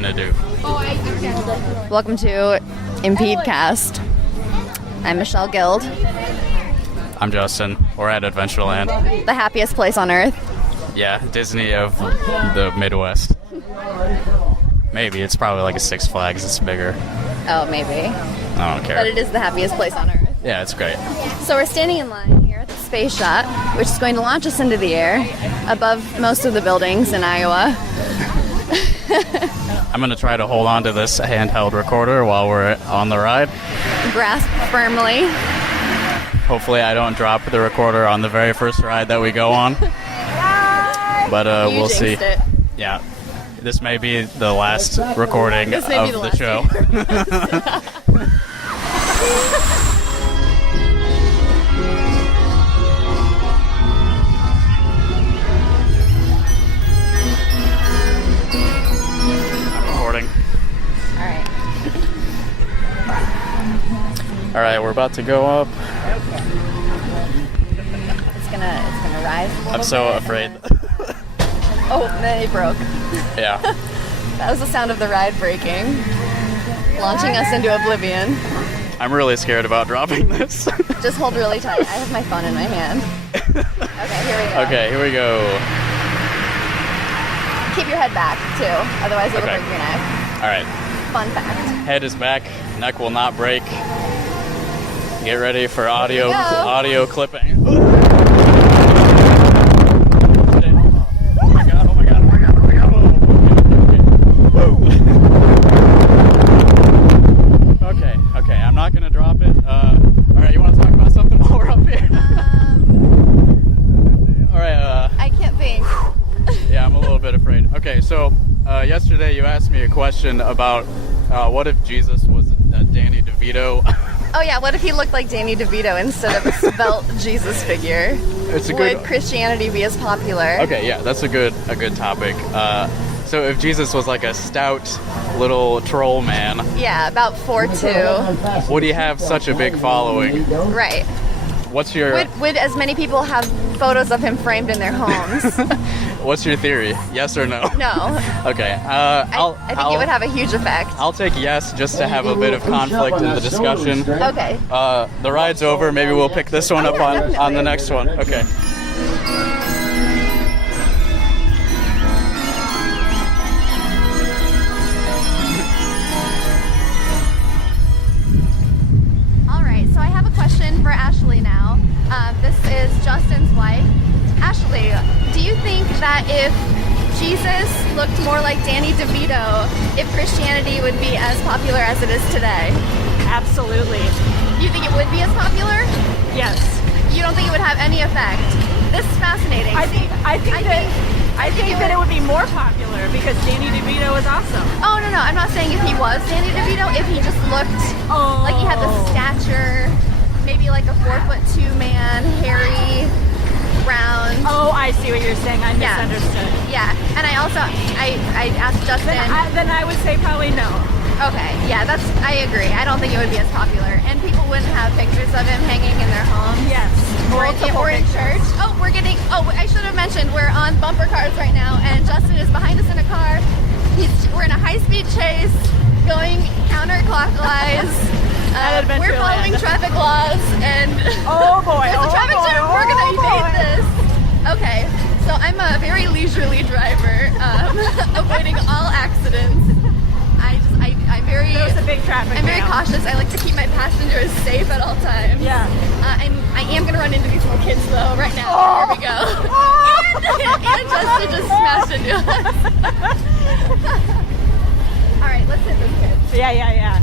gonna do? Welcome to Impedecast. I'm Michele Guild, I'm Justin. We're at Adventureland. the happiest place on earth. Yeah, Disney of the Midwest. Maybe. It's probably like a Six Flags. It's bigger. Oh, maybe. I don't care. But it is the happiest place on earth. Yeah, it's great. So we're standing in line here at the space shot, which is going to launch us into the air above most of the buildings in Iowa. I'm going to try to hold on to this handheld recorder while we're on the ride. Grasp firmly. Hopefully I don't drop the recorder on the very first ride that we go on. But You we'll see. jinxed it. Yeah. This may be the last recording of the show. I'm recording. All right, we're about to go up. It's gonna rise. I'm so afraid. Oh, then it broke. Yeah. That was the sound of the ride breaking, launching us into oblivion. I'm really scared about dropping this. Just hold really tight. I have my phone in my hand. Okay, here we go. Okay, here we go. Keep your head back, too. Otherwise, it'll Okay. break your neck. All right. Fun fact. Head is back. Neck will not break. Get ready for Here we go. audio clipping. Oh my god, oh my god, oh my god, oh my god. Okay, I'm not gonna drop it. Alright, you wanna talk about something while we're up here? Alright, I can't think. yeah, I'm a little bit afraid. Okay, so yesterday you asked me a question about what if Jesus was Danny DeVito? Oh yeah, what if he looked like Danny DeVito instead of a svelte Jesus figure? It's a Would good. Christianity be as popular? Okay, yeah, that's a good topic. So if Jesus was like a stout little troll man, Yeah, about 4'2". would he have such a big following? Right. What's your Would as many people have photos of him framed in their homes? What's your theory? Yes or no? No. Okay. I think it would have a huge effect. I'll take yes just to have a bit of conflict in the discussion. Okay. The ride's over. Maybe we'll pick this one up on the next one. Okay. All right, so I have a question for Ashley now. This is Justin's wife. Ashley, do you think that if Jesus looked more like Danny DeVito, if Christianity would be as popular as it is today? Absolutely. You think it would be as popular? Yes. You don't think it would have any effect? This is fascinating. I think that it would be more popular because Danny DeVito is awesome. Oh, no, I'm not saying if he was Danny DeVito, if he just looked like he had the stature, maybe like a 4'2" man, hairy, round. Oh, I see what you're saying. I misunderstood. Yeah, and I also, I asked Justin. Then I would say probably no. Okay, yeah, I agree. I don't think it would be as popular. And people wouldn't have pictures of him hanging in their homes. Yes. Or in church. Oh, I should have mentioned, we're on bumper cars right now, and Justin is behind us in a car. We're in a high-speed chase, going counterclockwise. We're following traffic laws, and Oh boy. there's a traffic jam. We're gonna evade this. Okay, so I'm a very leisurely driver, avoiding all accidents. There's a big traffic I'm very jam. cautious. I like to keep my passengers safe at all times. Yeah. And I am going to run into these little kids, though, right now. Here we go. And Justin just smashed into us. All right, let's hit those kids. Yeah.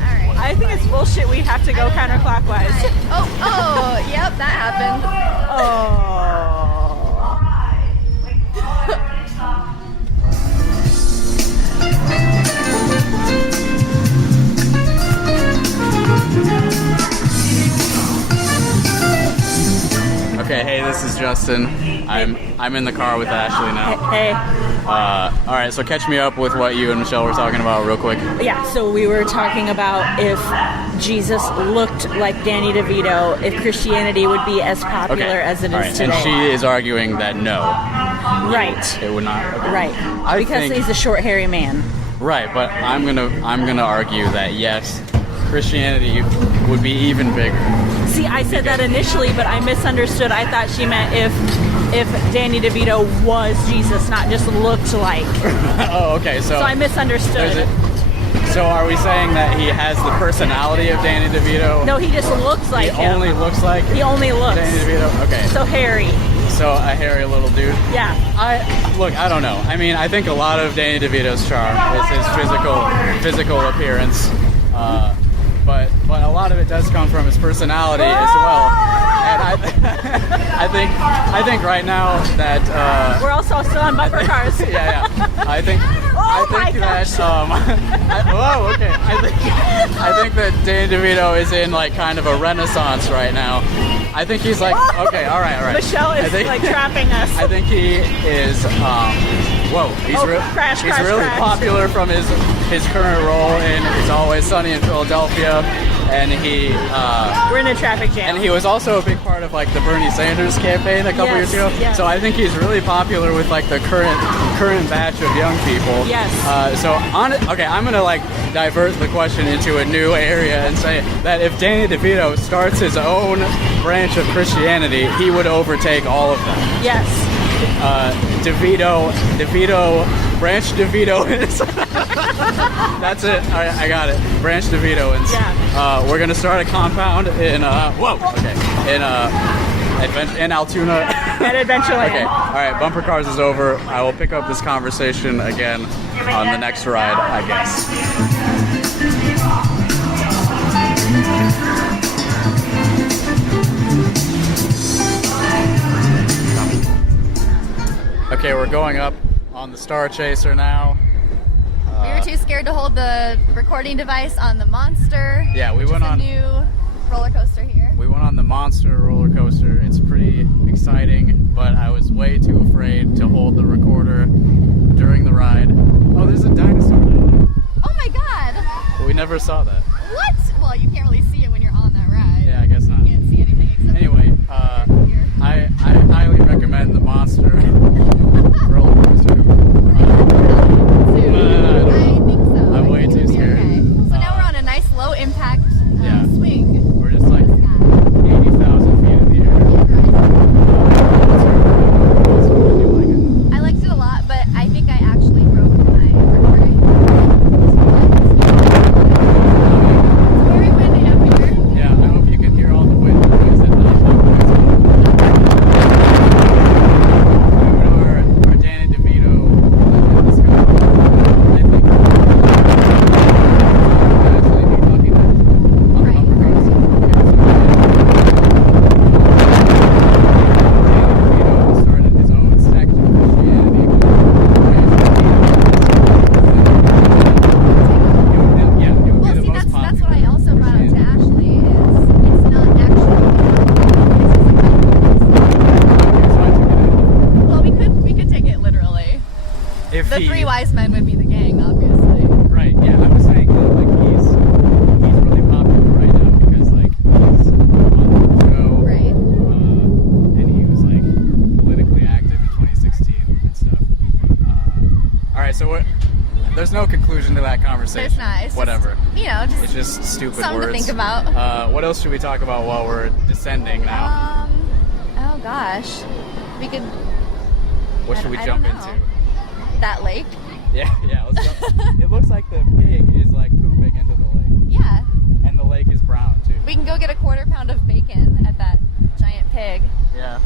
All right. I think it's bullshit we have to go counterclockwise. Oh, yep, that happened. Oh. Okay. Hey, this is Justin. I'm in the car with Ashley now. Hey. All right. So catch me up with what you and Michele were talking about real quick. Yeah, so we were talking about if Jesus looked like Danny DeVito, if Christianity would be as popular as it is today. And she is arguing that no. Right. It would not. Okay. Right. I Because think- he's a short, hairy man. Right, but I'm gonna argue that yes, Christianity would be even bigger. See, I said that initially, but I misunderstood. I thought she meant if Danny DeVito was Jesus, not just looked like. Oh, okay. So I misunderstood. So are we saying that he has the personality of Danny DeVito? No, he just looks like he him. only looks like He only looks. Danny DeVito? Okay. So hairy. So a hairy little dude? Yeah. I don't know. I mean, I think a lot of Danny DeVito's charm is his physical appearance. But a lot of it does come from his personality as well. And I think right now that we're also still on bumper cars. Yeah. I think that okay. I think that Danny DeVito is in like kind of a renaissance right now. I think he's like okay, all right. Michele is like trapping us. I think he is. He's really popular from his current role in It's Always Sunny in Philadelphia, and we're in a traffic jam. And he was also a big part of like the Bernie Sanders campaign a couple years ago. Yes. So I think he's really popular with like the current batch of young people. Yes. I'm gonna like divert the question into a new area and say that if Danny DeVito starts his own branch of Christianity, he would overtake all of them. Yes. DeVito, Branch DeVitoans. That's it. I got it. Branch DeVitoans. Yeah. We're gonna start a compound in in Altoona. At Adventureland. Okay. All right. Bumper Cars is over. I will pick up this conversation again on the next ride, I guess. Okay, we're going up on the Star Chaser now. We were too scared to hold the recording device on the Monster. Yeah, we went on a new roller coaster here. We went on the Monster roller coaster. It's pretty exciting, but I was way too afraid to hold the recorder during the ride. Oh, there's a dinosaur down there. Oh my god! We never saw that. What? Well, you can't really see it when you're on that ride. Yeah, I guess not. You can't see anything except anyway, I highly recommend the Monster roller coaster. I think so. I'm way too scared. Okay. So now we're on a nice low impact swing. We're just like 80,000 feet in the air. I liked it a lot, but I think I actually broke my vertebrae. It's very windy up here. Yeah, I hope you can hear all the wind noise at night. Our Danny DeVito. Let's go. I think actually be talking on the bumper cars. Danny DeVito started his own sect of Christianity. It would be the most popular. That's what I also brought up to Ashley is it's not actually. Well, we could take it literally. If The three wise men would be the gang, obviously. Right, yeah, I was saying that like he's really popular right now because like he's on the show, Right. And he was like politically active in 2016 and stuff. All right, so there's no conclusion to that conversation. There's not. It's whatever. Just, It's just stupid something words. to think about. What else should we talk about while we're descending now? Oh gosh, we could. What should we I jump don't know. into? That lake. Yeah, let's go. It looks like the pig is like pooping into the lake, Yeah. and the lake is brown too. We can go get a 1/4 pound of bacon at that giant pig. Yeah,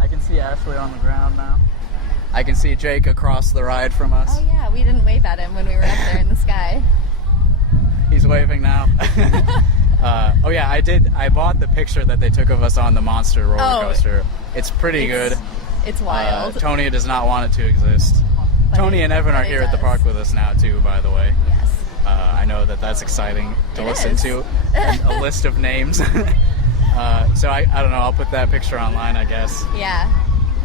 I can see Ashley on the ground now. I can see Jake across the ride from us. Oh yeah, we didn't wave at him when we were up there in the sky. He's waving now. I bought the picture that they took of us on the Monster roller coaster. It's pretty good. It's wild. Tony does not want it to exist. But Tony and Evan are it here at the does. park with us now too, by the way. Yes. I know that's exciting to It listen is. to. A list of names. So I don't know, I'll put that picture online, I guess. Yeah.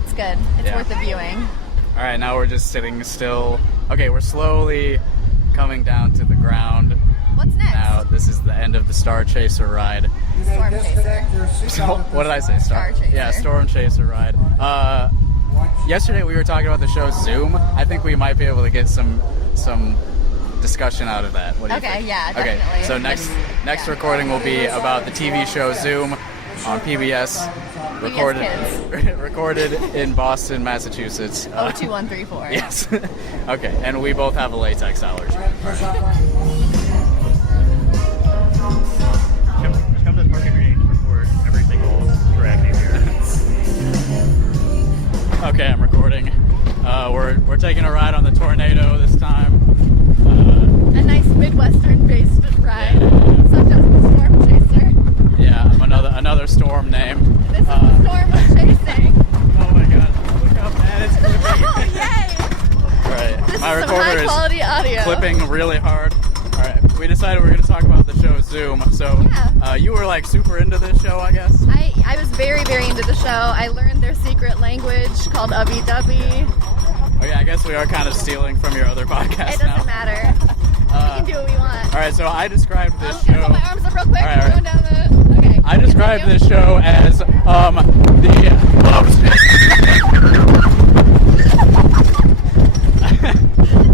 It's good. It's Yeah. worth the viewing. All right, now we're just sitting still. Okay, we're slowly coming down to the ground. What's next? Now, this is the end of the Star Chaser ride. Storm Chaser. So, what did I say? Star Chaser. Yeah, Storm Chaser ride. Yesterday we were talking about the show Zoom. I think we might be able to get some discussion out of that. What do you Okay, think? yeah, Okay, definitely. so next Yeah. recording will be about the TV show Zoom on PBS, recorded in Boston, Massachusetts. 02134. Yes. Okay, and we both have a latex allergy. Just come to the park every day to record every single track name here. Okay, I'm recording. We're taking a ride on the Tornado this time. A nice Midwestern-based ride, such as the Storm Chaser. Yeah, I'm another storm name. This is the Storm we're chasing. Oh my god, look how bad it's clipping. Oh, yay! Alright, This my is some recorder is high-quality audio. clipping really hard. Alright, we decided we were going to talk about the show Zoom. So, Yeah. you were like super into this show, I guess? I was very, very into the show. I learned their secret language called Ubby Dubby. Oh yeah, I guess we are kind of stealing from your other podcast It now. doesn't matter. We can do what we want. Alright, so I described this I'm gonna show... put my arms up real quick. All right. Going down the... Okay. I described Continue. this show as the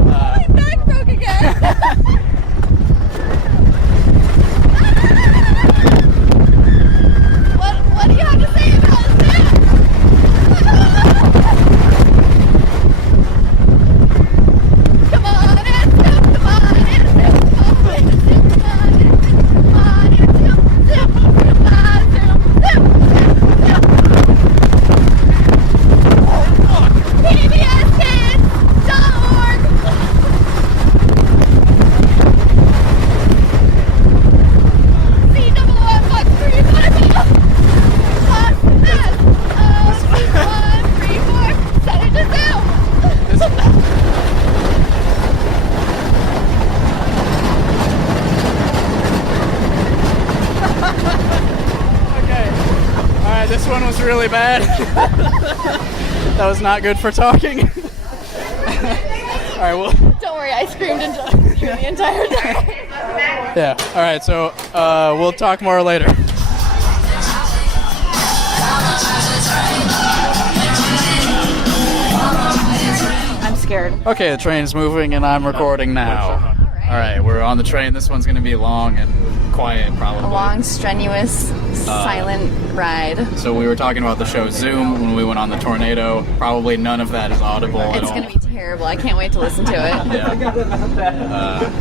My back broke again. What do you have to say about this? Come on, it's Zoom, come on, it's Zoom, come on, it's Zoom, come on, it's Zoom, Zoom, Zoom, Set it to Zoom. Okay. Alright, this one was really bad. That was not good for talking. Alright, well, Don't worry, I screamed and jumped you the entire time. yeah. Alright, so we'll talk more later. I'm scared. Okay, the train's moving and I'm recording now. Alright, we're on the train. This one's gonna be long and quiet, probably. A long, strenuous, silent ride. So we were talking about the show Zoom when we went on the Tornado. Probably none of that is audible at It's all. going to be terrible. I can't wait to listen to it. Yeah.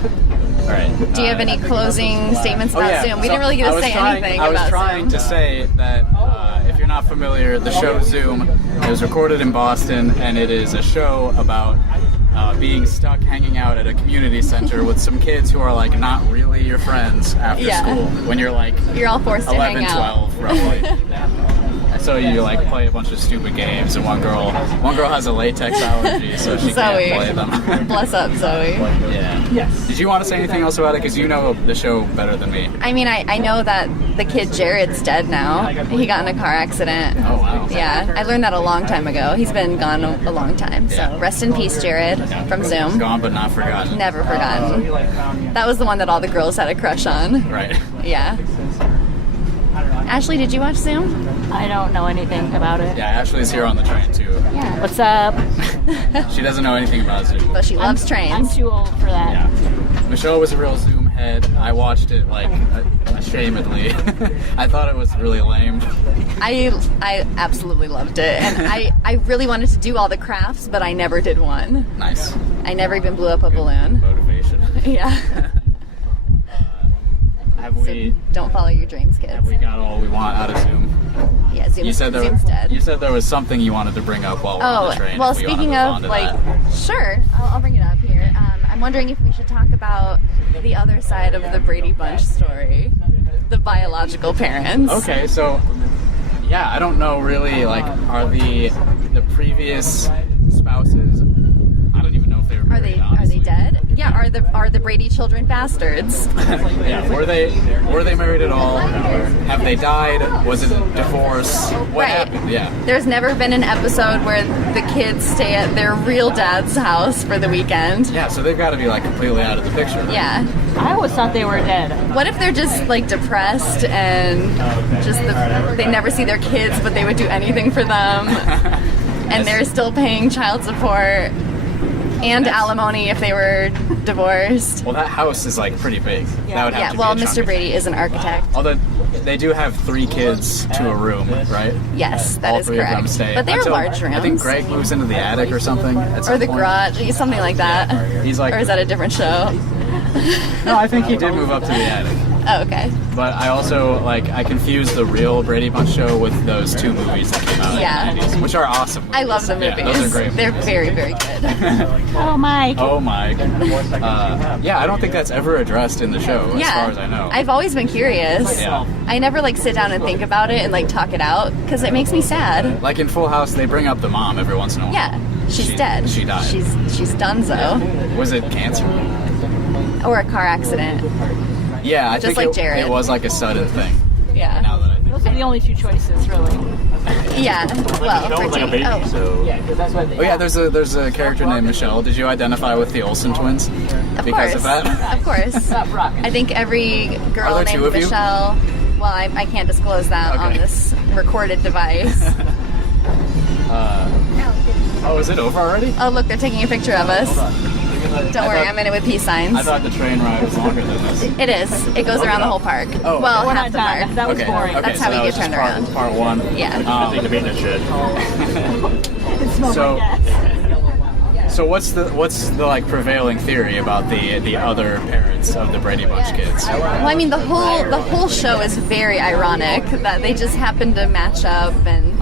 All right. Do you have any closing statements about Zoom? We So didn't really get I to was say trying- anything I was about trying Zoom. to say that if you're not familiar, the show Zoom is recorded in Boston, and it is a show about being stuck hanging out at a community center with some kids who are like not really your friends after Yeah. school when you're like You're all forced to 11, hang out. 12 roughly. So you like play a bunch of stupid games, and one girl has a latex allergy, so she Zoe. can't play them. Bless up, Zoe. Yeah. Yes. Did you want to say anything else about it? Because you know the show better than me. I mean, I know that the kid Jared's dead now. He got in a car accident. Oh wow. Yeah, I learned that a long time ago. He's been gone a long time. So Yeah. rest in peace, Jared, from Zoom. Gone but not forgotten. Never forgotten. That was the one that all the girls had a crush on. Right. Yeah. Ashley, did you watch Zoom? I don't know anything about it. Yeah, Ashley's here on the train too. Yeah. What's up? She doesn't know anything about Zoom. But she loves I'm trains. too old for that. Yeah. Michele was a real Zoom head. I watched it like ashamedly. I thought it was really lame. I absolutely loved it. And I really wanted to do all the crafts, but I never did one. Nice. I never even blew up a balloon. Motivation. Yeah. Have So we don't follow your dreams, kids. have we got all we want out of Zoom? Yeah, Zoom's, You said Zoom's dead. you said there was something you wanted to bring up while we're on the train. well, if we wanna speaking move on of, to like, that. sure, I'll bring it up here. I'm wondering if we should talk about the other side of the Brady Bunch story, the biological parents. Okay, so yeah, I don't know really. Like, are the previous spouses? I don't even know if they were Are married, they honestly. dead? Yeah. Are the Brady children bastards? Yeah, were they married at all? Have they died? Was it a divorce? What Right. happened? Yeah. There's never been an episode where the kids stay at their real dad's house for the weekend. Yeah, so they've got to be like completely out of the picture. Yeah. I always thought they were dead. What if they're just like depressed and they never see their kids, but they would do anything for them, and they're still paying child support? And alimony if they were divorced. Well, that house is like pretty big. That would have Yeah, to well, be a chunk Mr. of- Brady is an architect. Although they do have 3 kids to a room, right? Yes, that All is 3 of them correct. stay. But they're Until- large rooms. I think Greg moves into the attic or something. At some Or the point. garage, something like that. He's like, Or is that a different show? no, I think he did move up to the attic. Oh, okay. But I also I confused the real Brady Bunch show with those 2 movies that came out Yeah. in the 90s, which are awesome. I love the movies. Yeah, those are great. They're very, very good. Oh, Mike. Oh my. Yeah, I don't think that's ever addressed in the show, as Yeah. far as I know. I've always been curious. Yeah. I never sit down and think about it and talk it out because it makes me sad. Like in Full House, they bring up the mom every once in a while. Yeah, she's dead. She died. She's donezo. Was it cancer? Or a car accident. Yeah, I Just think like Jared. it was like a sudden thing. Yeah. Now that I think. Those are the only 2 choices, really. Yeah. Well, Michelle for was like a Jamie. baby, Oh. so Oh yeah, there's a character named Michele. Did you identify with the Olsen twins Of because course. of that? Of course. I think every Are girl there named 2 of you? Michelle. Well, I can't disclose that on Okay. this recorded device. Oh, is it over already? Oh, look, they're taking a picture of us. Don't worry, I'm in it with peace signs. I thought the train ride was longer than this. It is. It goes around the whole park. Oh, okay. Well, We're half not the done. park. That was Okay, boring. okay, That's so how we that get was just turned around. Part 1. Yeah. I think the maintenance shed. So what's the prevailing theory about the other parents of the Brady Bunch kids? Well, I mean, the whole show is very ironic that they just happen to match up, and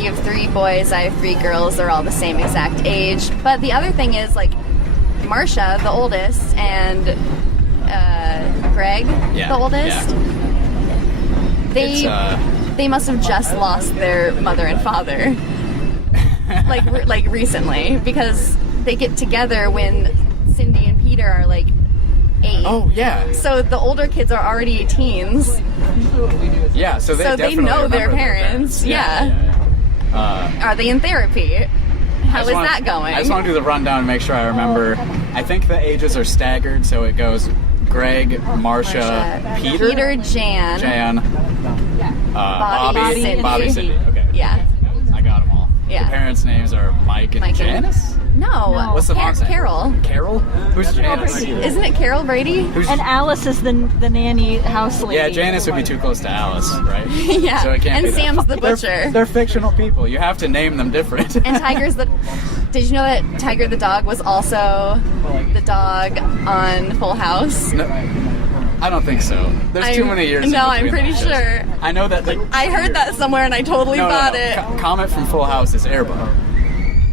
you have 3 boys, I have 3 girls. They're all the same exact age. But the other thing is, Marcia, the oldest, and Greg, Yeah, the oldest. It's, They must have just lost their mother and father, like recently, because they get together when Cindy and Peter are 8. Oh yeah. So the older kids are already teens. Yeah, so they So they definitely know their remember parents, yeah. Are they in therapy? How is that going? I just want to do the rundown and make sure I remember. I think the ages are staggered, so it goes Greg, Marcia, Peter, Jan, Bobby, Cindy. Cindy. Okay. Yeah. I got them all. Yeah. The parents' names are Mike and Mike and- Janice? No. What's the mom's name? Carol. Carol? Who's Janice? Isn't it Carol Brady? Who's And Alice is the nanny house lady. Yeah, Janice would be too close to Alice, right? Yeah. So it can't And be that. Sam's the butcher. They're fictional people. You have to name them different. And Tiger's the. Did you know that Tiger the dog was also the dog on Full House? No, I don't think so. There's too many years. No, in I'm between pretty those shows. sure. I know that. I heard that somewhere and I totally bought it. Comet from Full House is Airboat.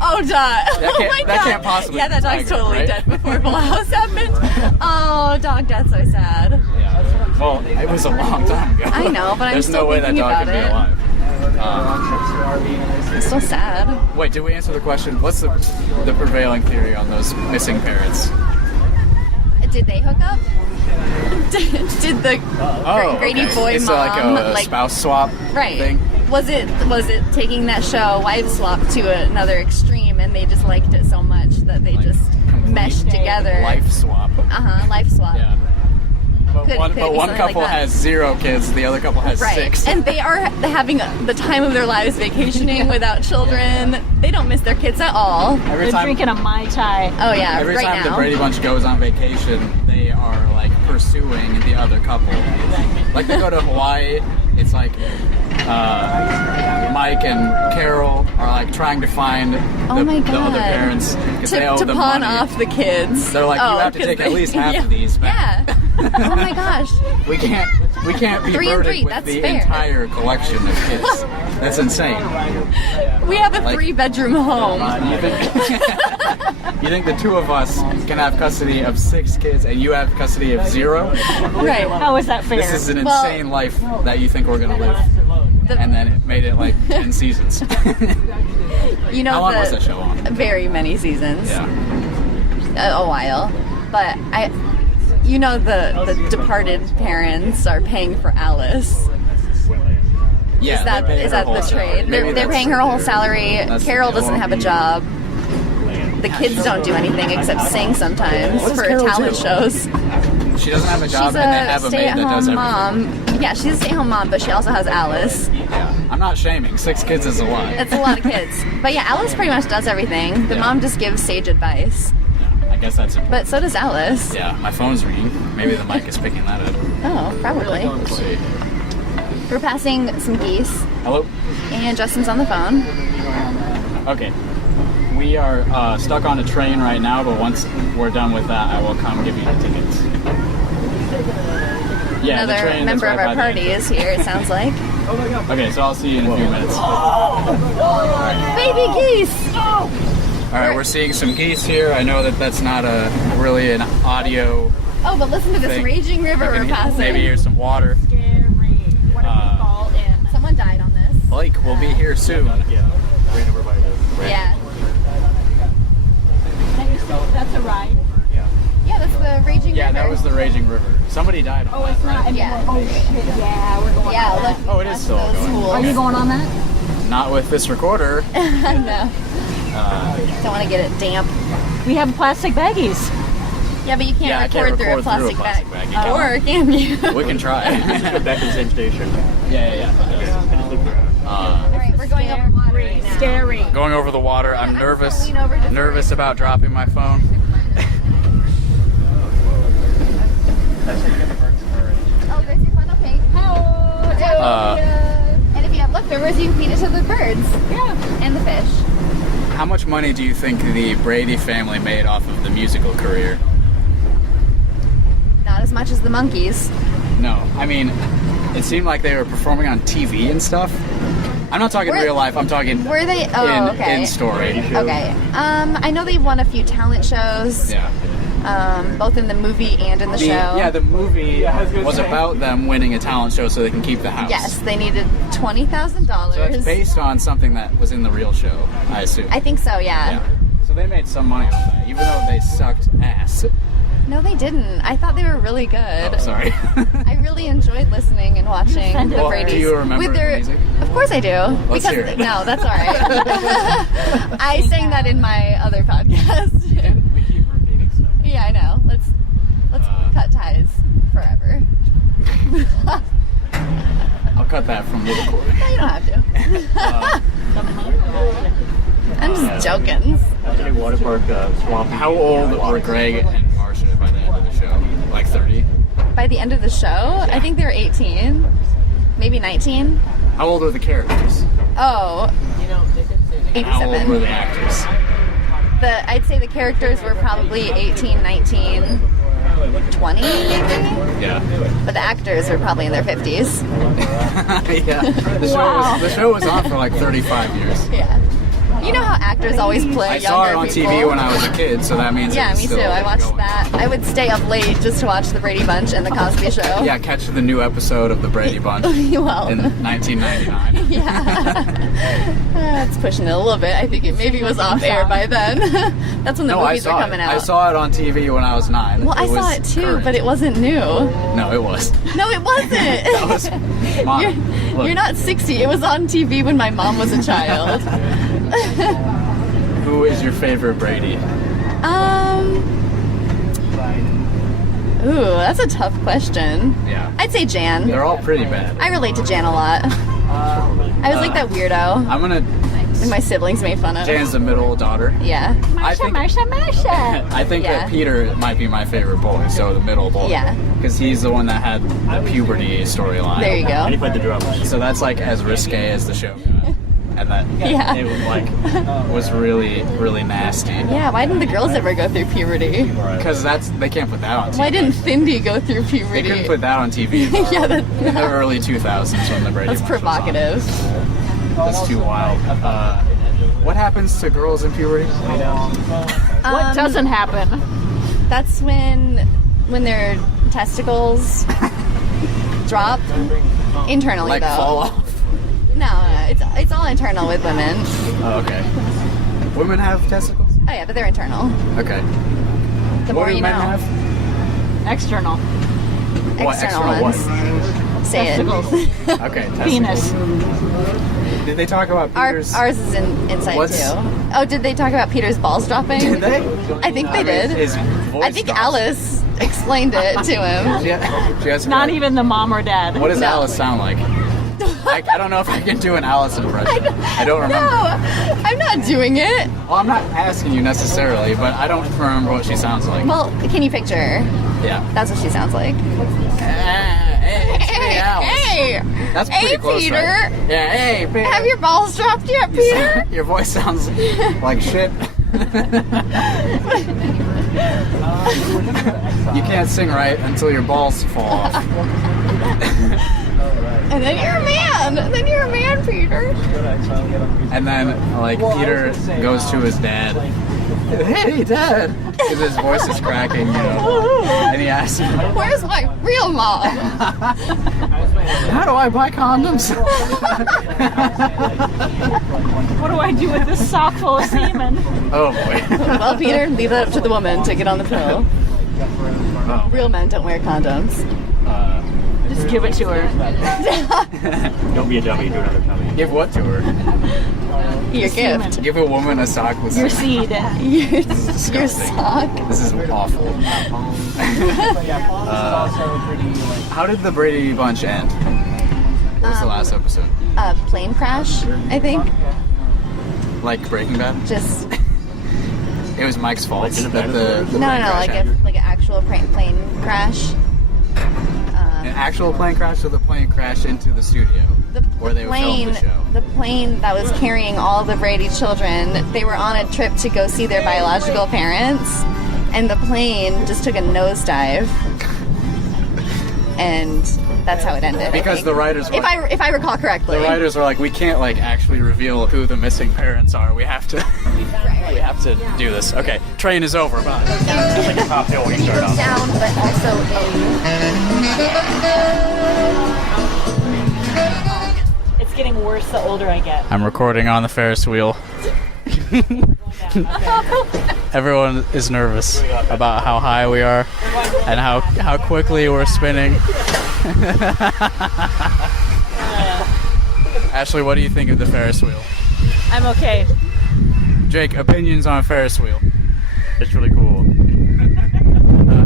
Oh, duh. Oh can't- my that god. can't possibly Yeah, that be dog's Tiger, totally right? dead before Full House happened. Oh, dog death, so sad. Yeah. Well, it was a long time ago. I know, but I'm There's still no way that thinking dog about could be it. alive. It's so sad. Wait, did we answer the question? What's the prevailing theory on those missing parents? Did they hook up? Did the Grady okay. boy It's mom like a spouse swap right? thing. Was it taking that show Wives Swap to another extreme, and they just liked it so much that they just meshed together? Life swap. Life swap. Yeah. But Could one be couple something like that. has 0 kids, the other couple has Right. 6. And they are having the time of their lives vacationing without children. They don't miss their kids at all. Every They're time, drinking a Mai Tai. Oh yeah, every right time now. the Brady Bunch goes on vacation, they are pursuing the other couple. Like they go to Hawaii, it's like Mike and Carol are trying to find Oh my the other God. parents because they owe to them pawn money. off the kids. They're like, you have to 'cause take at they- least half yeah. of these back. Yeah. Oh my gosh. We can't be 3 and burdened 3, with that's the fair. entire collection of kids. That's insane. We have a Like- 3-bedroom home. You think the 2 of us can have custody of 6 kids and you have custody of 0? Right. How is that fair? This is an Well- insane life that you think we're gonna live. And then it made it 10 seasons. You know, How long was that show on? Very many seasons. Yeah. A while. But the departed parents are paying for Alice. Yeah. Is that they pay is her that whole the salary. trade? Maybe They're that's- paying her whole salary. that's- Carol doesn't have a job. The kids don't do anything except sing sometimes What does for Carol talent do? shows. She doesn't have a job, She's and they have a a maid that does stay-at-home everything. mom. Yeah, she's a stay-at-home mom, but she also has Alice. Yeah, I'm not shaming. 6 kids is a lot. It's a lot of kids. But yeah, Alice pretty much does everything. The Yeah. mom just gives sage advice. I guess that's important. But so does Alice. Yeah, my phone's ringing. Maybe the mic is picking that up. Oh, probably. Let's see. We're passing some geese, Hello? and Justin's on the phone. Okay. We are stuck on a train right now, but once we're done with that, I will come give you the tickets. Yeah, the Another train is member right of our by the party is here, it sounds like. Okay, so I'll see you in a few minutes. Baby geese! Alright, we're seeing some geese here. I know that that's not really an audio. Oh, but listen to this thing. raging river I we're can passing. maybe hear some water. What if we fall in? Someone died on this. Blake will be here soon. Yeah, ran over by the. Yeah. That's a ride. Yeah, that's the raging Yeah, river. that was the raging river. Somebody died on that, right? Yeah. Oh shit! Yeah, we're going. Yeah, on look. Oh, it is still those going. schools. Are you going on that? Not with this recorder. No. Don't want to get it damp. We have plastic baggies. Yeah, but you can't Yeah, I can't record through a record through a plastic plastic bag. bag. You Or can you? We can try. Back to the same station. Yeah. Alright, we're going over water right now. Scary. Going over the water. I'm nervous. lean over just Nervous about dropping my phone. Oh, there's your funnel cake. And if you have leftovers, you can feed it to the birds. Yeah. And the fish. How much money do you think the Brady family made off of the musical career? Not as much as the monkeys. No, I mean, it seemed like they were performing on TV and stuff. I'm not talking real life. I'm talking Were they? Oh, okay. in story. Okay. I know they've won a few talent shows. Yeah. Both in the movie and in the show. Yeah, the movie was about them winning a talent show so they can keep the house. Yes, they needed $20,000. So it's based on something that was in the real show, I assume. I think so. Yeah. So they made some money off that, even though they sucked ass. No, they didn't. I thought they were really good. Oh, sorry. I really enjoyed listening and watching the Well, Brady's. do you remember with their, the music? Of course I do. Let's hear it. No, that's all right. I sang that in my other podcast. We keep repeating stuff. Yeah, I know. Let's cut ties forever. I'll cut that from the recording. No, you don't have to. I'm just joking. Actually, water park, swamp. How old were Greg and Marcia by the end of the show? Like 30? By the end of the show, I think they were 18, maybe 19. How old were the characters? Oh, And how old were 87. the actors? I'd say the characters were probably 18, 19, 20 maybe, Yeah. but the actors were probably in their 50s. Yeah. The show was on for like 35 years. Yeah. You know how actors always play I younger saw it on people? TV when I was a kid, so that means Yeah, it's me too. still I watched going. that. I would stay up late just to watch the Brady Bunch and the Cosby Show. Yeah, catch the new episode of the Brady Bunch Well. in 1999. Yeah. It's pushing it a little bit. I think it maybe was off air by then. That's when the No, I movies were saw coming it. out. I saw it on TV when I was 9. Well, I saw was it too, current. but it wasn't new. No, it was. No, it wasn't. That was mine. Look, You're not 60. It was on TV when my mom was a child. Who is your favorite Brady? Ooh, that's a tough question. Yeah. I'd say Jan. They're all pretty bad. I relate to Jan a lot. I was like that weirdo, I'm gonna. and my siblings made fun of. Jan's the middle daughter. Yeah. I think, Marsha. I think Yeah. that Peter might be my favorite boy, so the middle boy. Yeah. Because he's the one that had the puberty storyline. There you And he go. played the drums. So that's like as risque as the show got. And that Yeah. it was like was really, really nasty. Yeah, why didn't the girls ever go through puberty? Because they can't put that on TV. Why didn't Cindy go through They puberty? couldn't put that on TV Yeah, in the early 2000s when the Brady that's Bunch was on. provocative. That's too wild. What happens to girls in puberty? What doesn't happen? That's when their testicles drop internally, Like though. fall off? No, it's all internal with women. Oh, okay. Women have testicles? Oh yeah, but they're internal. Okay. The What more do you men know. have? External. What, External external ones. what? Say Testicles. it. Okay, testicles. Penis. Did they talk about Peter's? Ours is inside What's- too. Oh, did they talk about Peter's balls dropping? Did they? I think they did. His voice I think drops. Alice explained it to him. She has Not even the mom or dad. What does No. Alice sound like? I don't know if I can do an Alice impression. I don't remember. No, I'm not doing it. Well, I'm not asking you necessarily, but I don't remember what she sounds like. Well, can you picture her? Yeah. That's what she sounds like. Hey, it's me, Alice. Hey, That's pretty hey, close, Peter. right? Yeah, hey, Peter. Have your balls dropped yet, Peter? Your voice sounds like shit. You can't sing right until your balls fall off. And then you're a man. Then you're a man, Peter. And then, like, Peter goes to his dad. Hey, Dad! Because his voice is cracking, you know. And he asks him, Where's my real mom? how do I buy condoms? What do I do with this sock full of semen? Oh, boy. Well, Peter, leave that up to the woman to get on the pill. Oh. Real men don't wear condoms. Just give it to her. Don't be a dummy, do another dummy. Give what to her? Your Semen. gift. Give a woman a sock with Your semen. seed. Your Disgusting. sock. This is awful. How did the Brady Bunch end? What was the last episode? Plane crash, I think. Like Breaking Bad? Just It was Mike's fault Like in the that back of the no, plane no, crash like ended. like an actual plane crash. An actual plane crash, or the plane crashed into the studio where they would film the show? The plane that was carrying all the Brady children, they were on a trip to go see their biological parents, and the plane just took a nosedive, and that's how it ended. I Because think. the writers were, if I recall correctly, the writers were like, we can't like actually reveal who the missing parents are. We have to we have to do this. Okay, train is over. Bye. Just like a top hill when you start off. down, but also It's getting worse the older I get. I'm recording on the Ferris wheel. Everyone is nervous about how high we are and how quickly we're spinning. Ashley, what do you think of the Ferris wheel? I'm okay. Jake, opinions on Ferris wheel. It's really cool.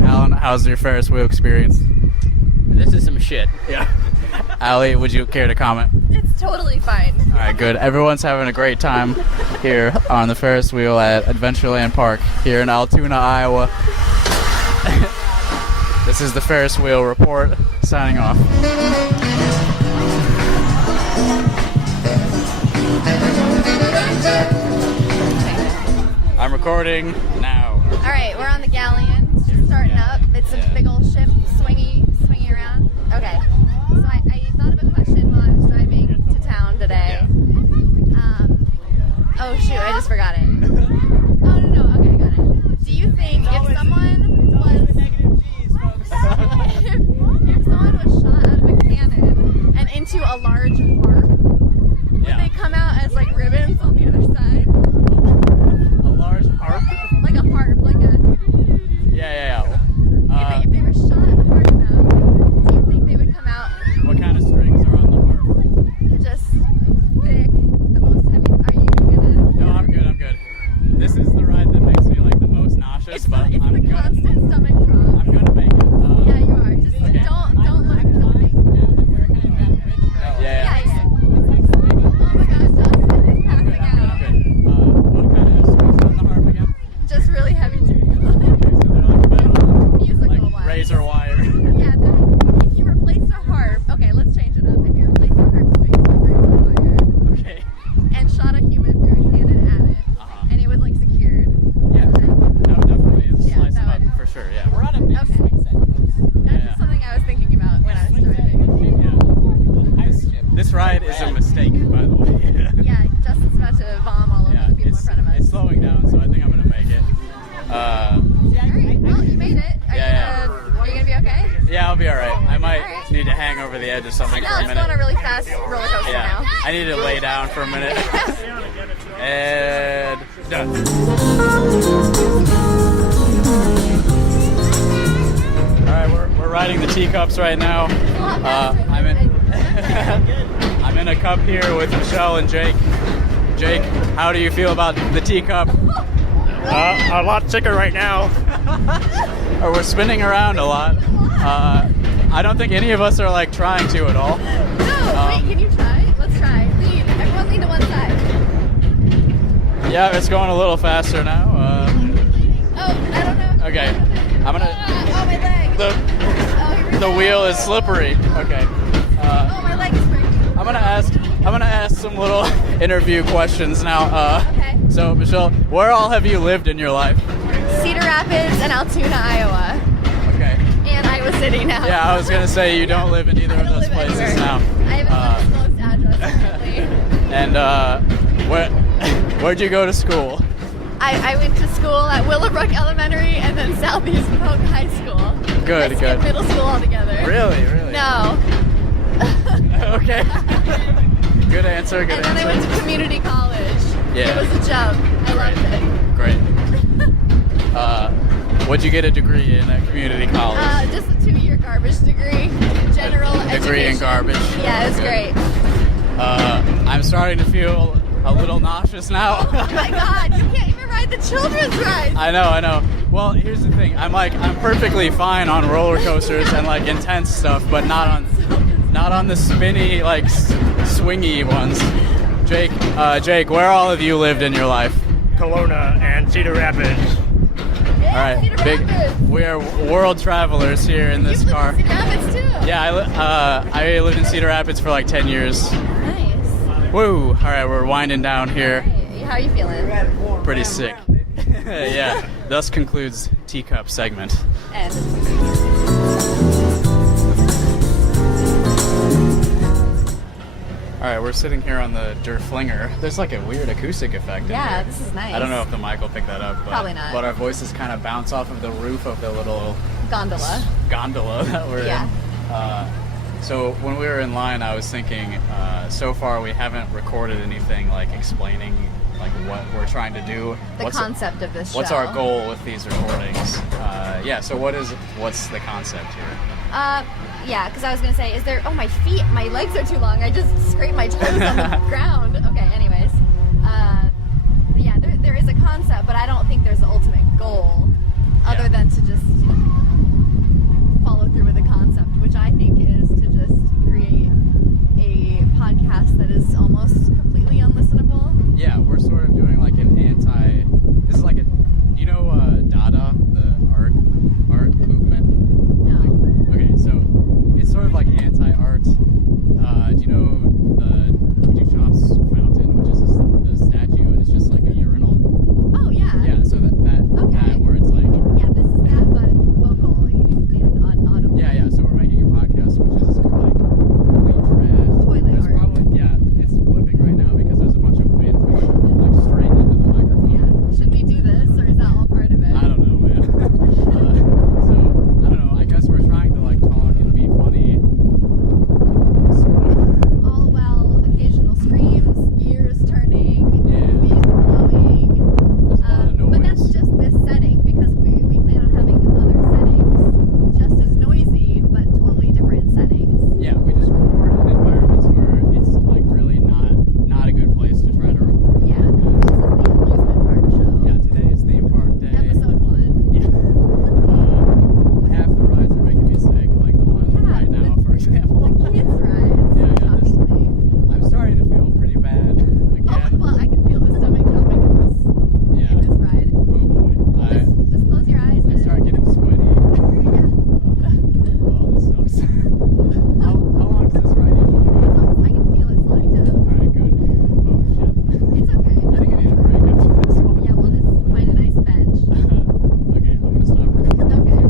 Alan, how's your Ferris wheel experience? This is some shit. Yeah. Allie, would you care to comment? it's totally fine. All right, good. Everyone's having a great time here on the Ferris wheel at Adventureland Park here in Altoona, Iowa. This is the Ferris wheel report, signing off. I'm recording now. All right, we're on the galleon. It's just starting up. It's a big old ship, swingy around. Okay. So I thought of a question while I was driving to town today. Oh shoot, I just forgot it. Oh no, okay, I got it. Do you think if someone was if someone was shot out of a cannon and into a large harp, would they come out as like ribbons on the other side? A large harp? Like a harp, like a. Yeah. If they were shot hard enough, do you think they would come out What kind of strings are on the harp? just thick, the most heavy? Are you gonna? No, I'm good. This is the ride that makes me like the most nauseous, It's but the I'm constant stomach drop. I'm gonna make it. Yeah, you are. Just Okay. don't look. Don't think. Yeah. Yeah. Oh my gosh, Justin is passing out. What kind of strings on the harp again? Just really heavy duty. So they're like metal, Musical like ones. razor wire. Yeah. If you replace a harp, okay, let's change it up. If you replace a harp strings with razor wire Okay. and shot a human through a cannon at it, and it was like secured. Yeah. That would definitely slice that them would- up for sure. Yeah. We're on a mix. Okay. That's just something I was thinking about when I was driving. This ride is a mistake, by the way. Yeah, Justin's about to vom all over Yeah, the people in front of us. it's slowing down, so I think I'm gonna make it. Alright, well, you made it. Are you gonna be okay? Yeah, I'll be all right. I might Alright. need to hang over the edge of something No, for a let's go on a minute. really fast roller coaster Yeah, now. I need to lay down for a minute. And done. All right, we're riding the teacups right now. I'm in a cup here with Michele and Jake. Jake, how do you feel about the teacup? A lot sicker right now. Or we're spinning around a lot. I don't think any of us are like trying to at all. No, wait, can you try? Let's try. Lean. Everyone lean to one side. Yeah, it's going a little faster now. Oh, I don't know. Okay, I'm gonna. Oh, my leg. The wheel is slippery. Okay. Oh, my leg is breaking. I'm gonna ask some little interview questions now. Okay. So Michele, where all have you lived in your life? Cedar Rapids and Altoona, Iowa. Okay. And Iowa City now. Yeah, I was gonna say you don't live in either of those places now. I have an undisclosed address currently. And where'd you go to school? I went to school at Willowbrook Elementary and then Southeast Polk High School. Good, I skipped middle school altogether. Really? No. Okay. Good answer. Good And then I went to community college. Yeah. It was a jump. I loved it. Great. What'd you get a degree in at community college? Just a 2-year garbage degree. General education. Degree in garbage. Yeah, it was Good. great. I'm starting to feel a little nauseous now. Oh my god, you can't even ride the children's ride. I know. Well, here's the thing. I'm perfectly fine on roller coasters and like intense stuff, but not on the spinny like swingy ones. Jake, where all of you lived in your life? Kelowna and Cedar Rapids. Yeah, All right, Cedar Rapids. we are world travelers here in this You've car. lived in Cedar Rapids too. Yeah, I lived in Cedar Rapids for like 10 years. Nice. Woo! All right, we're winding down here. Hey, how are you feeling? Pretty sick. Yeah. Thus concludes Teacup segment. And All right, we're sitting here on the Der Flinger. There's like a weird acoustic effect in yeah, here. this is nice. I don't know if the mic will pick that up. But, Probably not. But our voices kind of bounce off of the roof of the little Gondola that we're Yeah. in. So when we were in line, I was thinking, so far we haven't recorded anything like explaining like what we're trying to do. The concept of this show. What's our goal with these recordings? Yeah. So what's the concept here? Yeah, because I was gonna say, is there? Oh, my feet, my legs are too long. I just scraped my toes on the ground. Okay. Anyways, yeah, there is a concept, but I don't think there's the ultimate goal, other Yeah. than to just follow through with the concept, which I think is to just create a podcast that is almost completely unlistenable. Yeah, we're sort of doing like an anti. This is like Dada, the art movement. No. Okay, so it's sort of like anti-art. Do you know the Duchamp's fountain, which is the statue, and it's just like a urinal? Oh yeah. Yeah, so that where it's like. Yeah, this is that, but vocally and audible. Yeah. So we're making a podcast, which is like complete trash. Toilet It's art. probably it's flipping right now because there's a bunch of wind like straight into the microphone. Yeah. Should we do this, or is that all part of it? I don't know, man. So I don't know. I guess we're trying to like talk and be funny. All well, occasional screams, gears turning, Yeah. wind blowing. There's a lot of noise. But that's just this setting, because we plan on having other settings just as noisy, but totally different settings. Yeah, we just record in environments where it's like really not a good place to try to record. a Yeah, this is podcast. the amusement park show. Yeah, today is theme park day. Episode 1. Yeah. Half the rides are making me sick, like the one Yeah, right now, for example. The kids' rides, Yeah, actually. I'm starting to feel pretty bad again. Oh, well, I can feel the stomach jumping in this ride. Oh boy. Just close your eyes I and start getting sweaty. Oh, this sucks. How long does this ride usually go? I can feel it slowing down. Alright, good. Oh shit. It's okay. I think I need a break after this one. Yeah, we'll just find a nice bench. Okay, I'm gonna stop recording. Okay.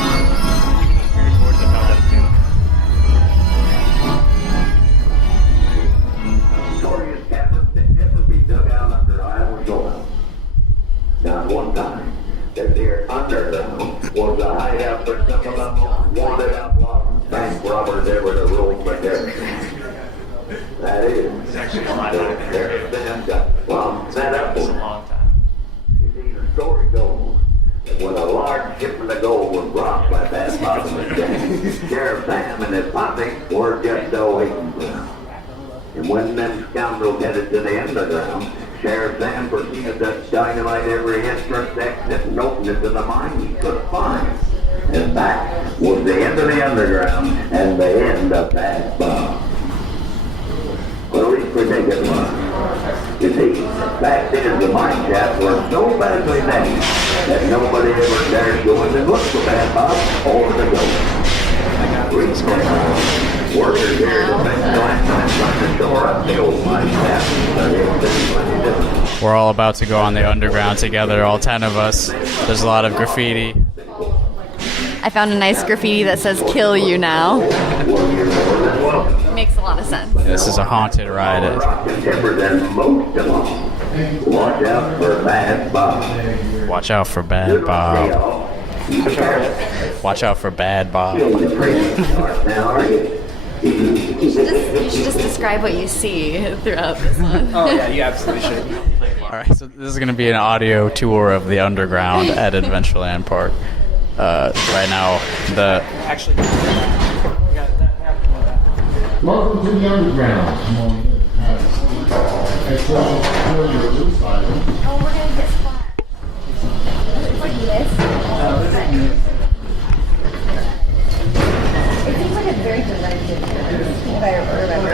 Here's towards the top of the tune. Glorious caverns that never be dug out under Iowa soil. Now, at one time, that there underground was a hideout for some of them wanted outlaws, bank robbers ever to rule for Harrison. That is, It's actually a lot of Harrison got plumb set up It's a for long time. You see, the story goes that when a large shipment of gold was brought by that bottom of the day, Sheriff Sam and his posse were just so waiting for him. And when them scoundrels headed to the underground, Sheriff Sam proceeded to dynamite every entrance, exit, and opening to the mine he could find. And that was the end of the underground and the end of that bomb. But at least we think it was. You see, back then the mine shafts were so badly named that nobody ever dared go in and look for Bad Bob or the ghost. Recently, workers here at Adventureland have tried to shore up the old mine shafts, but it's been plenty difficult. We're all about to go on the underground together, all 10 of us. There's a lot of graffiti. I found a nice graffiti that says "Kill you now." Makes a lot of sense. This is a haunted ride. Watch out for Bad Bob. Watch out for Bad Bob. Watch out for Bad Bob. You should just describe what you see throughout this one. Oh yeah, you absolutely should. All right, so this is going to be an audio tour of the underground at Adventureland Park. Right now, Welcome to the underground. Come on in. It's your loose item. Oh, we're gonna get splat. It's like this. It seems like it's very directed. If I remember.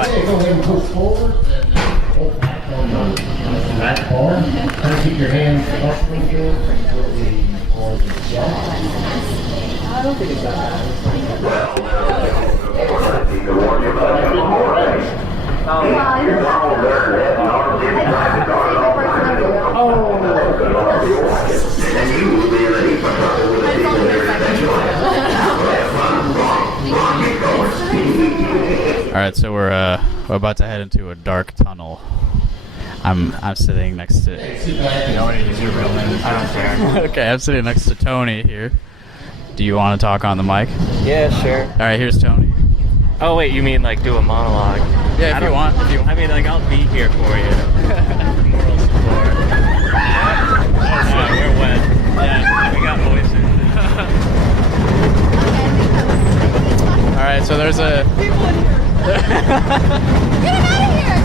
Okay, go ahead and push forward and hold back on the back arm. Kind of keep your hands up a little bit until the arms are soft. I don't think it's that bad. all right, so we're about to head into a dark tunnel. I'm sitting next to. Toni is your real name. I don't care. Okay, I'm sitting next to Toni here. Do you want to talk on the mic? Yeah, sure. All right, here's Toni. Oh wait, you mean like do a monologue? Yeah, if you want. I mean, like I'll be here for you. Moral support. Yeah, we're wet. Yeah, we got voices. All right, so there's a. Get him out of here!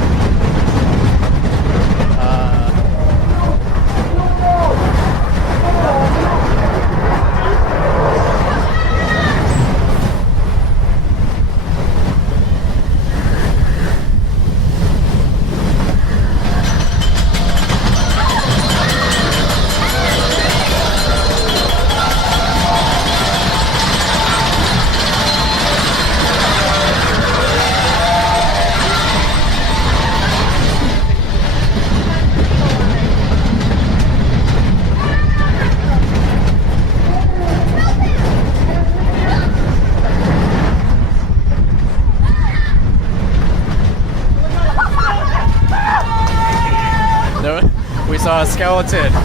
We saw a skeleton. Skeleton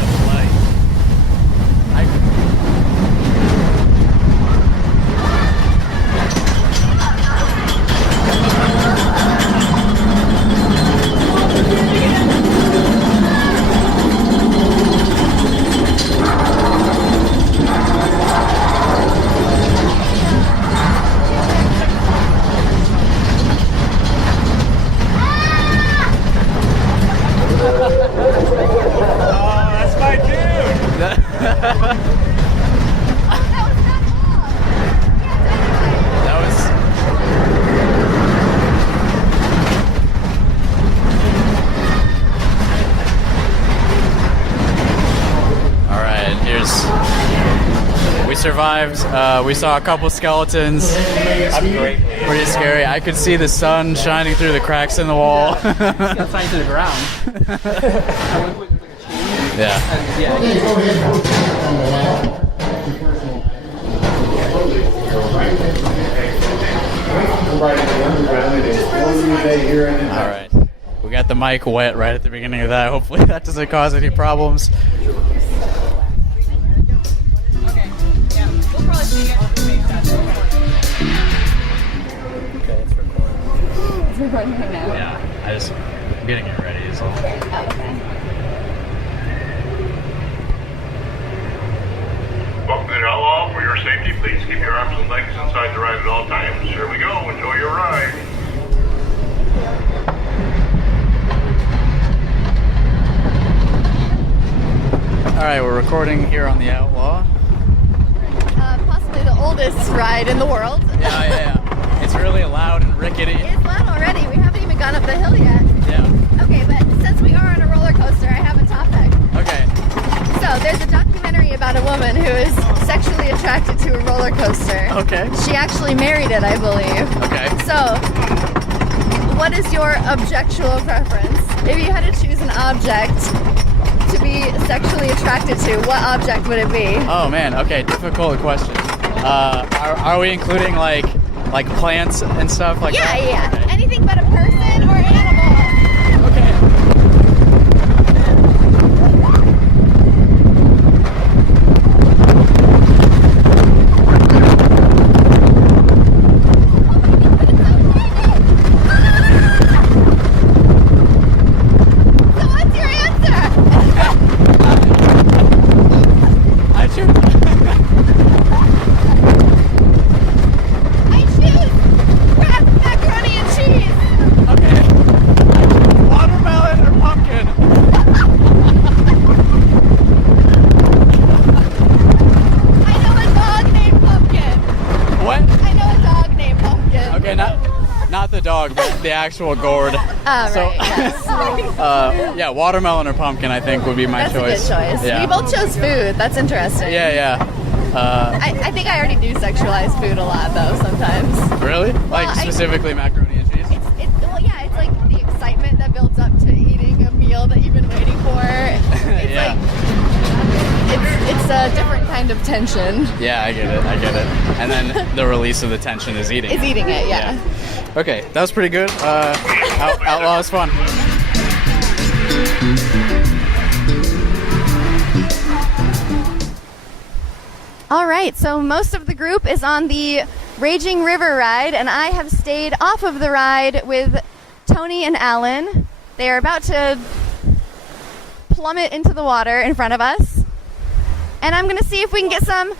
of light. Survived. We saw a couple skeletons. Pretty scary. I could see the sun shining through the cracks in the wall. It's shining to the ground. Yeah. Okay, go ahead and put your on the left. All right. We got the mic wet right at the beginning of that. Hopefully that doesn't cause any problems. It's recording right now. Yeah, I'm getting it ready. So. Oh, okay. Buck the hell off for your safety. safety, please keep your arms and legs inside the ride at all times. Here we go. Enjoy your ride. All right, we're recording here on the Outlaw. Possibly the oldest ride in the world. Yeah. It's really loud and rickety. It's loud already. We haven't even gone up the hill yet. Yeah. Okay, but since we are on a roller coaster, I have a topic. Okay. So there's a documentary about a woman who is sexually attracted to a roller coaster. Okay. She actually married it, I believe. Okay. So, what is your objectual preference? If you had to choose an object to be sexually attracted to, what object would it be? Oh man. Okay. Difficult question. Are we including like plants and stuff like that? Yeah. Okay. Anything but a person or animal. Okay. So what's your answer? I choose. I choose macaroni and cheese. Okay. Watermelon or pumpkin? I know a dog named Pumpkin. What? I know a dog named Pumpkin. Okay, not the dog, but the actual gourd. Ah, So- right, yes. Yeah, watermelon or pumpkin, I think would be my That's choice. a good choice. Yeah. We both chose food. That's interesting. Yeah. I think I already do sexualize food a lot, though, sometimes. Really? Like I- specifically macaroni and cheese? Well, yeah, it's like the excitement that builds up to eating a meal that you've been waiting for. It's Yeah. it's a different kind of tension. Yeah, I get it. And then the release of the tension is eating. Is eating it, yeah. Okay, that was pretty good. Outlaw is fun. All right, so most of the group is on the Raging River ride, and I have stayed off of the ride with Toni and Alan. They are about to plummet into the water in front of us, and I'm gonna see if we can get some.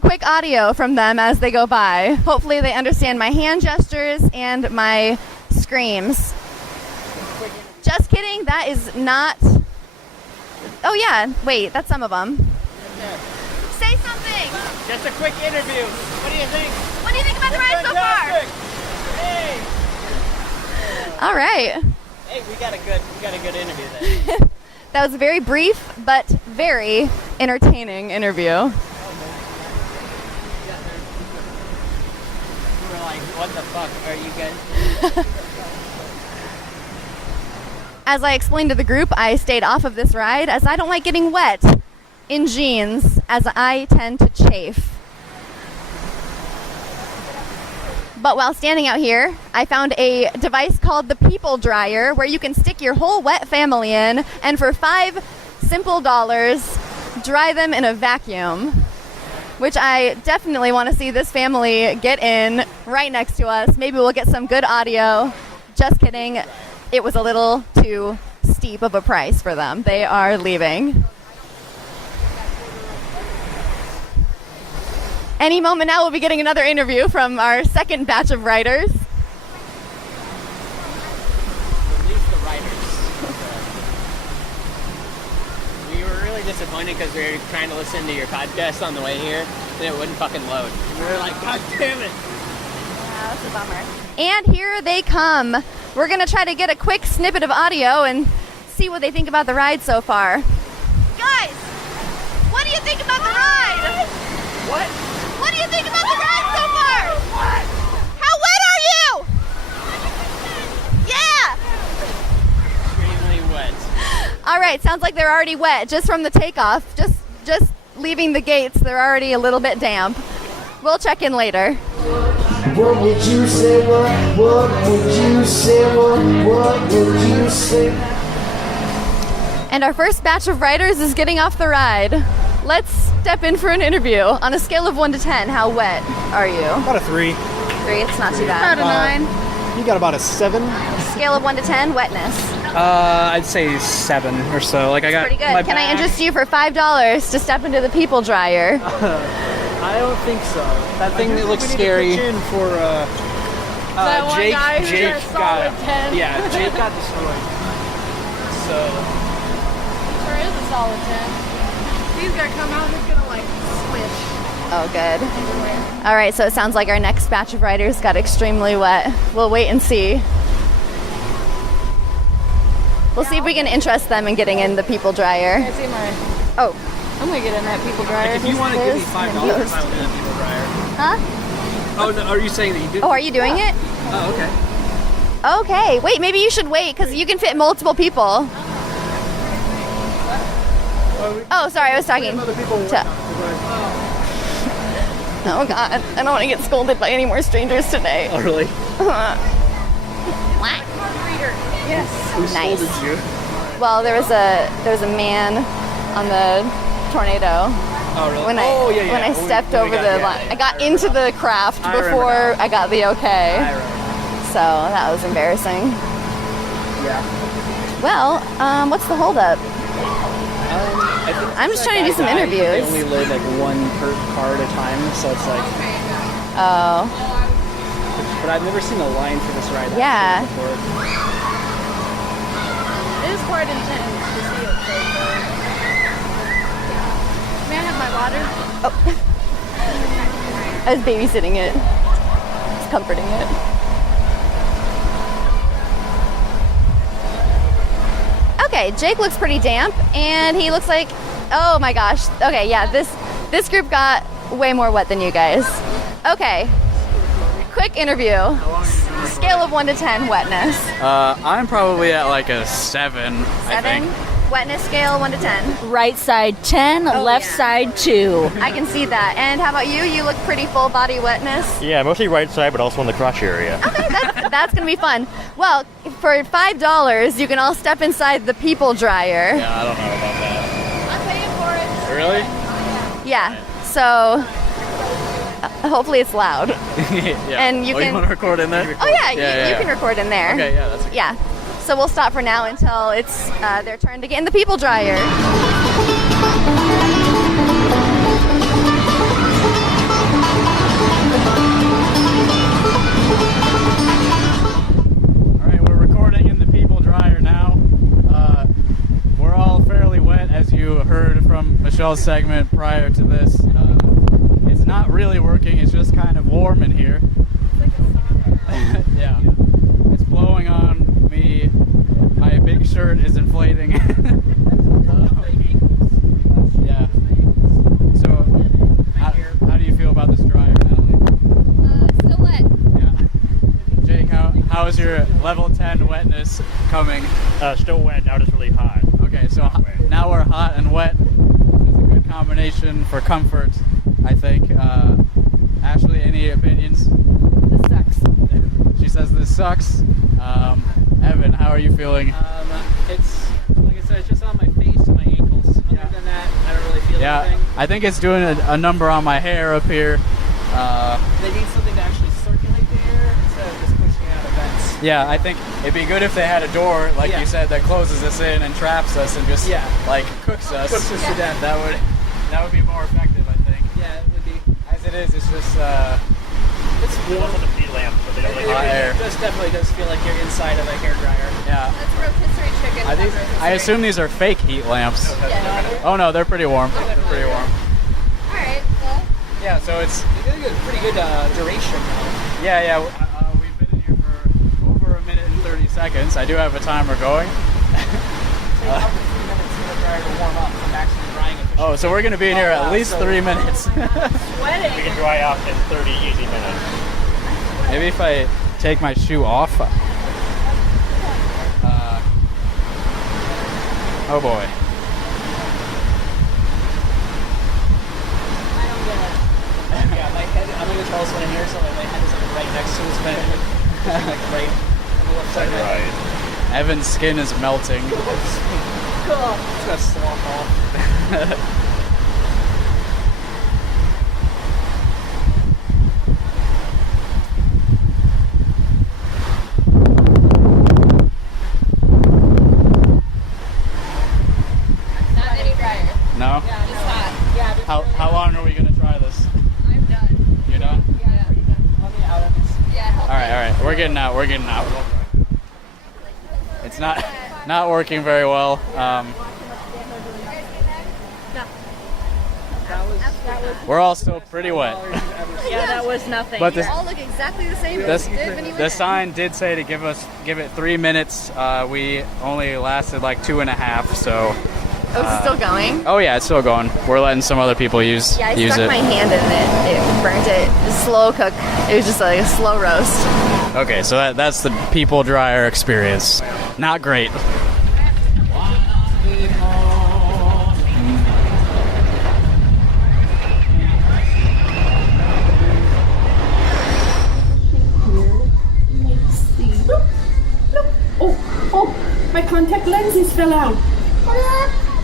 Quick audio from them as they go by. Hopefully, they understand my hand gestures and my screams. Just kidding. That is not. Oh yeah, wait, that's some of them. Say something. Just a quick interview. What do you think? What do you think about the ride so far? Hey, All right. hey, we got a good interview there. That was a very brief but very entertaining interview. We were like, what the fuck are you guys? As I explained to the group, I stayed off of this ride as I don't like getting wet in jeans, as I tend to chafe. But while standing out here, I found a device called the People Dryer, where you can stick your whole wet family in, and for $5 simple, dry them in a vacuum. Which I definitely want to see this family get in right next to us. Maybe we'll get some good audio. Just kidding. It was a little too steep of a price for them. They are leaving. Any moment now, we'll be getting another interview from our second batch of riders. Release the writers. We were really disappointed because we were trying to listen to your podcast on the way here, and it wouldn't fucking load. We were like, God damn it. Yeah, that's a bummer. And here they come. We're going to try to get a quick snippet of audio and see what they think about the ride so far. Guys, what do you think about the ride? What? What do you think about the ride so far? How wet are you? Yeah. Extremely wet. All right, sounds like they're already wet just from the takeoff. Just leaving the gates, they're already a little bit damp. We'll check in later. What would you say? What would you say? What would you say? And our first batch of riders is getting off the ride. Let's step in for an interview. On a scale of 1 to 10, how wet are you? About a 3. 3, it's not too bad. About a 9. You got about a 7? Scale of 1 to 10, wetness. I'd say 7 or so. Like I got Pretty good. my Can I back- interest you for $5 to step into the People Dryer? I don't think so. That thing that looks We need to scary. pitch in for That one guy who's Jake a solid 10. Yeah, Jake got destroyed. So Sure is a solid 10. He's gonna come out and it's gonna like swish. Oh, good. All right, so it sounds like our next batch of riders got extremely wet. We'll wait and see. We'll see if we can interest them in getting in the people dryer. I see my. Oh, I'm gonna get in that people dryer. if you want to give me $5, I will Closed. do a people dryer. huh? Oh, no, are you saying that you did? Oh, are you doing it? Oh, okay. Okay. Wait, maybe you should wait because you can fit multiple people. Oh, sorry, I was talking to. Oh God, I don't want to get scolded by any more strangers today. Oh, really? Yes. Who Nice. scolded you? Well, there was a man on the tornado. Oh, really? When I yeah. when I stepped over the line, I got into the craft I remember before now. I got the okay. I remember. So that was embarrassing. Yeah. Well, what's the holdup? I think I'm just trying to do some interviews. They only load like one per car at a time, so it's like. Oh, But I've never seen a line for this ride. Yeah. Before. It is quite intense to see it so far. May I have my water? I was babysitting it, just comforting it. Okay, Jake looks pretty damp, and he looks like, oh my gosh. Okay, yeah, this group got way more wet than you guys. Okay, quick interview. Scale of 1 to 10 wetness. I'm probably at like a 7, I 7. think. Wetness scale 1 to 10. Right side 10, left yeah. side 2. I can see that. And how about you? You look pretty full body wetness. Yeah, mostly right side, but also in the crotch area. Okay, that's gonna be fun. Well, for $5, you can all step inside the people dryer. Yeah, I don't know about that. I'm paying for it. Really? Yeah. So hopefully it's loud. Yeah. And you You can- want to record in there? Oh yeah, Yeah, you can record in there. Okay, yeah, that's okay. Yeah. So we'll stop for now until it's their turn to get in the people dryer. All right, we're recording in the people dryer now. We're all fairly wet, as you heard from Michelle's segment prior to this. It's not really working, it's just kind of warm in here. Yeah. It's blowing on me. My big shirt is inflating. Yeah. So, how do you feel about this dryer, Natalie? Still wet. Yeah. Jake, how is your level 10 wetness coming? Still wet, now just really hot. Okay, so now we're hot and wet. It's a good combination for comfort, I think. Ashley, any opinions? This sucks. She says this sucks. Evan, how are you feeling? It's like I said, it's just on my face and my ankles. Other than that, I don't really feel Yeah, anything. I think it's doing a number on my hair up here. They need something to actually circulate the air instead of just pushing out of vents. Yeah, I think it'd be good if they had a door, like Yeah. you said, that closes us in and traps us and just like cooks us. Cooks us to death. That would be more effective, I think. Yeah, it would be. As it is, it's just It's warm. Also the feet lamp, but they don't really Hot air. It just definitely does feel like you're inside of a hairdryer. yeah. That's rotisserie chicken. I assume these are fake heat lamps. Oh no, they're pretty warm. They're pretty warm. All right. Well, Yeah, so it's They get a pretty good duration. yeah. We've been in here for over 1 minute and 30 seconds. I do have a timer going. Take up to 3 minutes for the dryer to warm up from actually drying it. Oh, so we're gonna be in here at least 3 minutes. We can dry out in 30 easy minutes. Maybe if I take my shoe off. Oh boy. Yeah, my head, I'm going to tell us when I'm here, so my head is like right next to his bed. Like right on the left side of my head. Right. Evan's skin is melting. It's got swamp off. not any dryer. No? Just hot. How long are we gonna try this? We're getting out. It's not working very well. We're all still pretty wet. Yeah, that was nothing. But You all look exactly the same. the sign did say to give it 3 minutes. We only lasted like 2.5. So. Oh, it's still going? Oh yeah, it's still going. We're letting some other people use Yeah, I use stuck it. my hand in it. It burnt it. Slow cook. It was just like a slow roast. Okay, so that's the people dryer experience. Not great. Oh, my contact lenses fell out.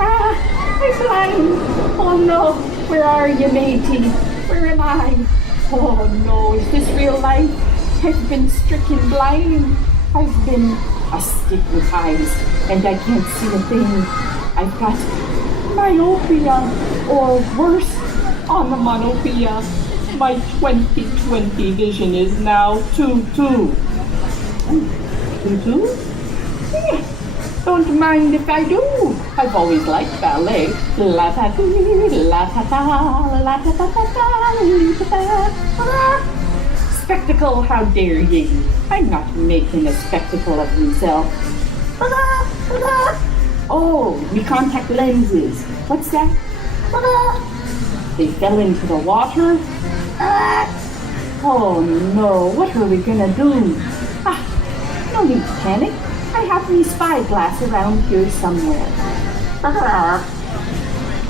I'm blind. Oh no, where are you, matey? Where am I? Oh no, is this real life? I've been stricken blind. I've been astigmatized and I can't see a thing. I've got myopia, or worse, onomatopoeia. My 20/20 vision is now 2/2. 2/2? Yeah. Don't mind if I do. I've always liked ballet. La ta dee, la ta ta, la ta ta ta ta, ta ta. Spectacle, how dare ye? I'm not making a spectacle of myself. Oh, me contact lenses. What's that? They fell into the water. Oh no, what are we gonna do? No need to panic. I have me spyglass around here somewhere.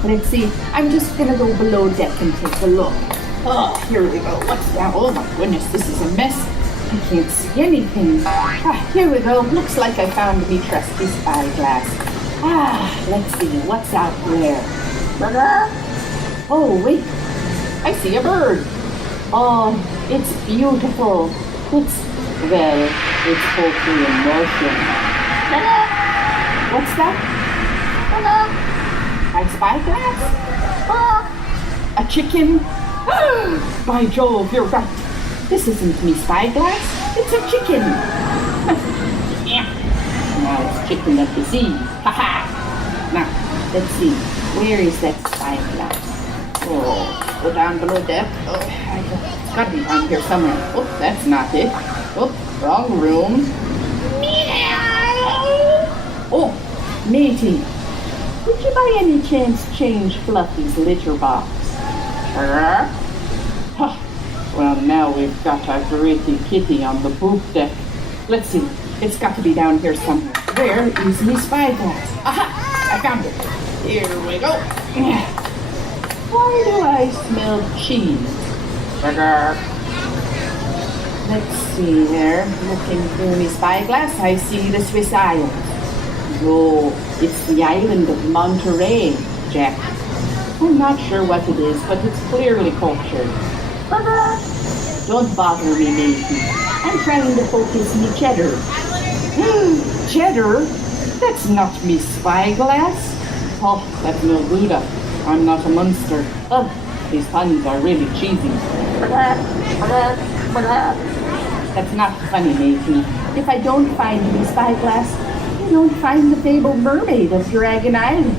Let's see. I'm just gonna go below deck and take a look. Oh, here we go. What's down? Oh my goodness, this is a mess. I can't see anything. Here we go. Looks like I found me trusty spyglass. Let's see. What's out there? Oh, wait. I see a bird. Oh, it's beautiful. It's poultry in motion. What's that? My spyglass? A chicken? By Jove, you're right. This isn't me spyglass. It's a chicken. Now it's chicken of the sea. Now, let's see. Where is that spyglass? Oh, go down below deck. Oh, it's got to be down here somewhere. Oh, that's not it. Oh, wrong room. Oh, matey, did you by any chance change Fluffy's litter box? Well, now we've got our gritty kitty on the poop deck. Let's see, it's got to be down here somewhere. Where is my spyglass? Aha, I found it. Here we go. Why do I smell cheese? Let's see here. Looking through my spyglass, I see the Swiss Isles. Oh, it's the island of Monterey, Jack. I'm not sure what it is, but it's clearly cultured. Don't bother me, matey. I'm trying to focus me cheddar. Cheddar? That's not me spyglass. Oh, that's no Buddha. I'm not a monster. Oh, these puns are really cheesy. That's not funny, matey. If I don't find me spyglass, you don't find the fabled mermaid of Dragon Island.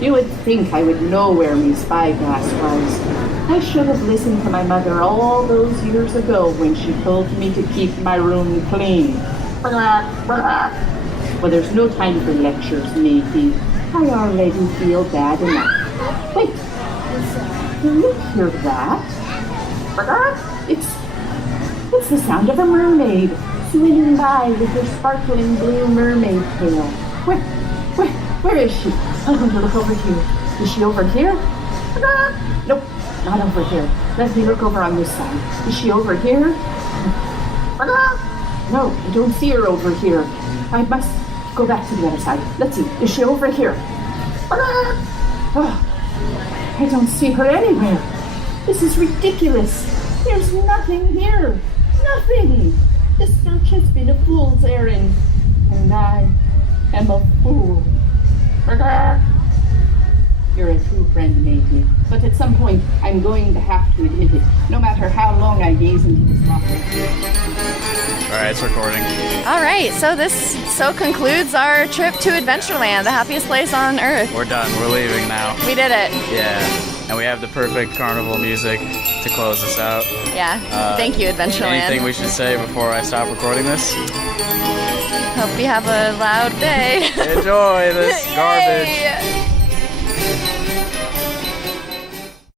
You would think I would know where me spyglass was. I should have listened to my mother all those years ago when she told me to keep my room clean. Well, there's no time for lectures, matey. I already feel bad enough. Wait, do you hear that? It's the sound of a mermaid swimming by with her sparkling blue mermaid tail. Where is she? I'm going to look over here. Is she over here? Nope, not over here. Let me look over on this side. Is she over here? No, I don't see her over here. I must go back to the other side. Let's see. Is she over here? I don't see her anywhere. This is ridiculous. There's nothing here. Nothing. This search has been a fool's errand. And I am a fool. You're a true friend, matey. But at some some point, I'm going to have to admit it, no matter how long I gaze into this mockery. All right, it's recording. All right, so this concludes our trip to Adventureland, the happiest place on earth. We're done. We're leaving now. We did it. Yeah, and we have the perfect carnival music to close us out. Yeah. Thank you, Adventureland. Anything we should say before I stop recording this? Hope you have a loud day. Enjoy this garbage. Yay!